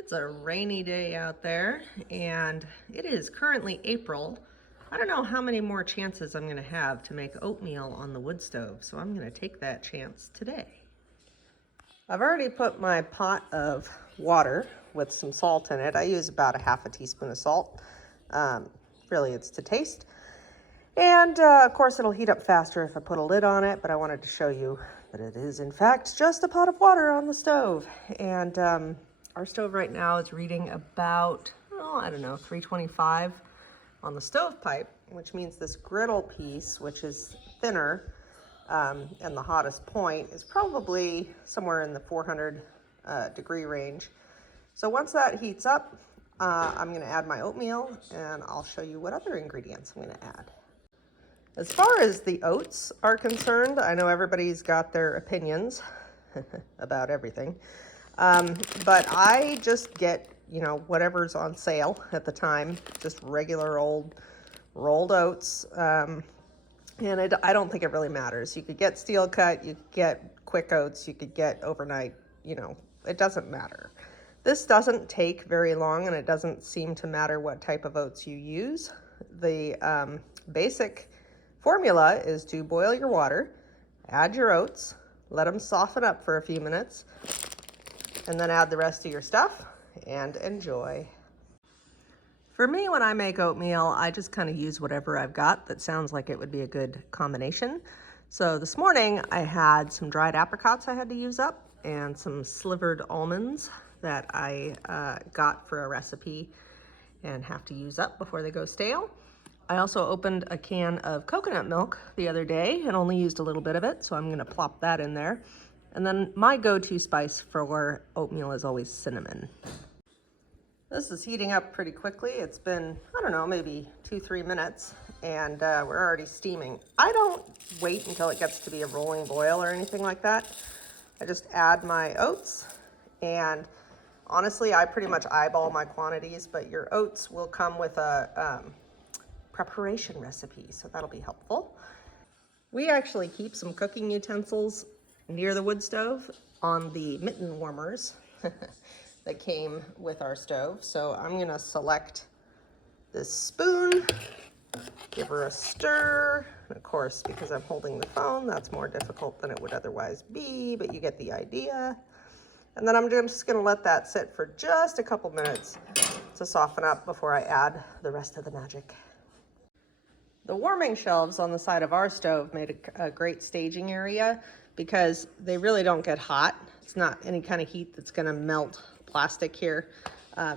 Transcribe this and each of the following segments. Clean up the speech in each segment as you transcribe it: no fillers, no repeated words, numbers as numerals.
It's a rainy day out there, and it is currently April. I don't know how many more chances I'm gonna have to make oatmeal on the wood stove, so I'm gonna take that chance today. I've already put my pot of water with some salt in it. I use about a half a teaspoon of salt. Really, it's to taste. And of course, it'll heat up faster if I put a lid on it, but I wanted to show you that it is, in fact, just a pot of water on the stove. And our stove right now is reading about, I don't know, 325 on the stovepipe, which means this griddle piece, which is thinner, and the hottest point is probably somewhere in the 400 degree range. So once that heats up, I'm gonna add my oatmeal, and I'll show you what other ingredients I'm gonna add. As far as the oats are concerned, I know everybody's got their opinions about everything, but I just get, whatever's on sale at the time, just regular old rolled oats, and I don't think it really matters. You could get steel cut, you could get quick oats, you could get overnight, it doesn't matter. This doesn't take very long, and it doesn't seem to matter what type of oats you use. The basic formula is to boil your water, add your oats, let them soften up for a few minutes, and then add the rest of your stuff and enjoy. For me, when I make oatmeal, I just kind of use whatever I've got that sounds like it would be a good combination. So this morning I had some dried apricots I had to use up and some slivered almonds that I got for a recipe and have to use up before they go stale. I also opened a can of coconut milk the other day and only used a little bit of it, so I'm gonna plop that in there. And then my go-to spice for oatmeal is always cinnamon. This is heating up pretty quickly. It's been, I don't know, maybe 2-3 minutes, and we're already steaming. I don't wait until it gets to be a rolling boil or anything like that. I just add my oats, and honestly, I pretty much eyeball my quantities, but your oats will come with a preparation recipe, so that'll be helpful. We actually keep some cooking utensils near the wood stove on the mitten warmers that came with our stove. So I'm gonna select this spoon, give her a stir. And of course, because I'm holding the phone, that's more difficult than it would otherwise be, but you get the idea. And then I'm just gonna let that sit for just a couple minutes to soften up before I add the rest of the magic. The warming shelves on the side of our stove made a great staging area because they really don't get hot. It's not any kind of heat that's gonna melt plastic here.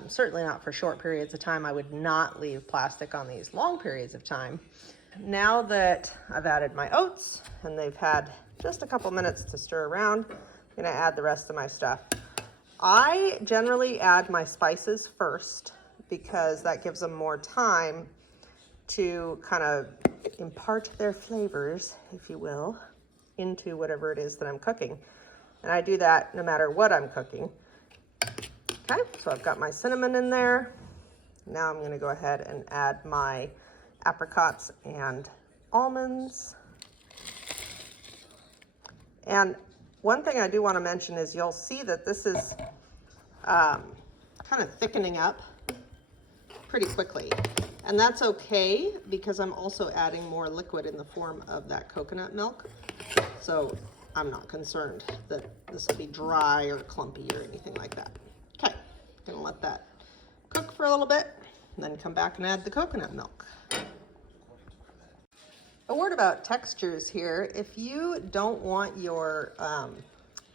Certainly not for short periods of time. I would not leave plastic on these long periods of time. Now that I've added my oats and they've had just a couple minutes to stir around, I'm gonna add the rest of my stuff. I generally add my spices first because that gives them more time to kind of impart their flavors, if you will, into whatever it is that I'm cooking. And I do that no matter what I'm cooking. Okay, so I've got my cinnamon in there. Now I'm gonna go ahead and add my apricots and almonds. And one thing I do wanna mention is you'll see that this is kind of thickening up pretty quickly. And that's okay because I'm also adding more liquid in the form of that coconut milk. So I'm not concerned that this will be dry or clumpy or anything like that. Okay, gonna let that cook for a little bit and then come back and add the coconut milk. A word about textures here. If you don't want your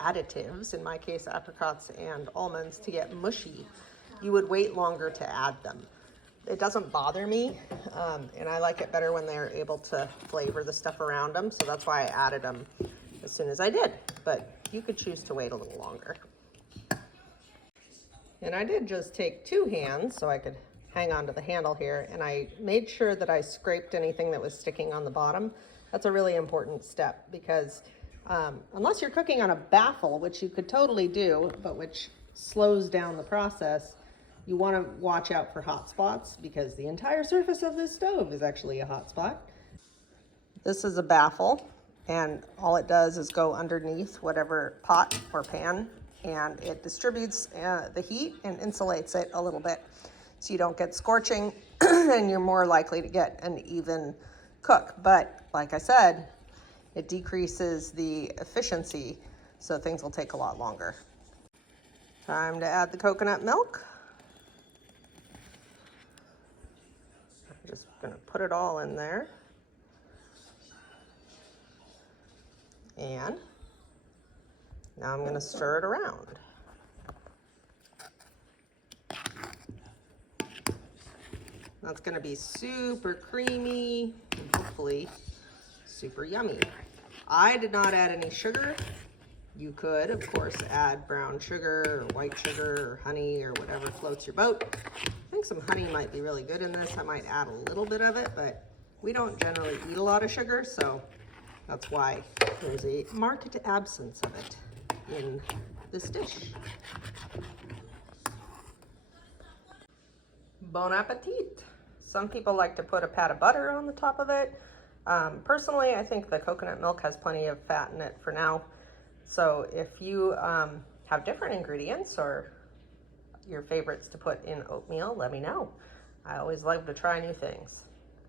additives, in my case apricots and almonds, to get mushy, you would wait longer to add them. It doesn't bother me, and I like it better when they're able to flavor the stuff around them, so that's why I added them as soon as I did, but you could choose to wait a little longer. And I did just take 2 hands so I could hang on to the handle here, and I made sure that I scraped anything that was sticking on the bottom. That's a really important step because unless you're cooking on a baffle, which you could totally do, but which slows down the process, you want to watch out for hot spots because the entire surface of this stove is actually a hot spot. This is a baffle, and all it does is go underneath whatever pot or pan and it distributes the heat and insulates it a little bit so you don't get scorching and you're more likely to get an even cook. But like I said, it decreases the efficiency, so things will take a lot longer. Time to add the coconut milk. I'm just gonna put it all in there. And now I'm gonna stir it around. That's gonna be super creamy and hopefully super yummy. I did not add any sugar. You could, of course, add brown sugar or white sugar or honey or whatever floats your boat. I think some honey might be really good in this. I might add a little bit of it, but we don't generally eat a lot of sugar, so that's why there's a marked absence of it in this dish. Bon appetit. Some people like to put a pat of butter on the top of it. Personally, I think the coconut milk has plenty of fat in it for now. So if you have different ingredients or your favorites to put in oatmeal, let me know. I always love to try new things.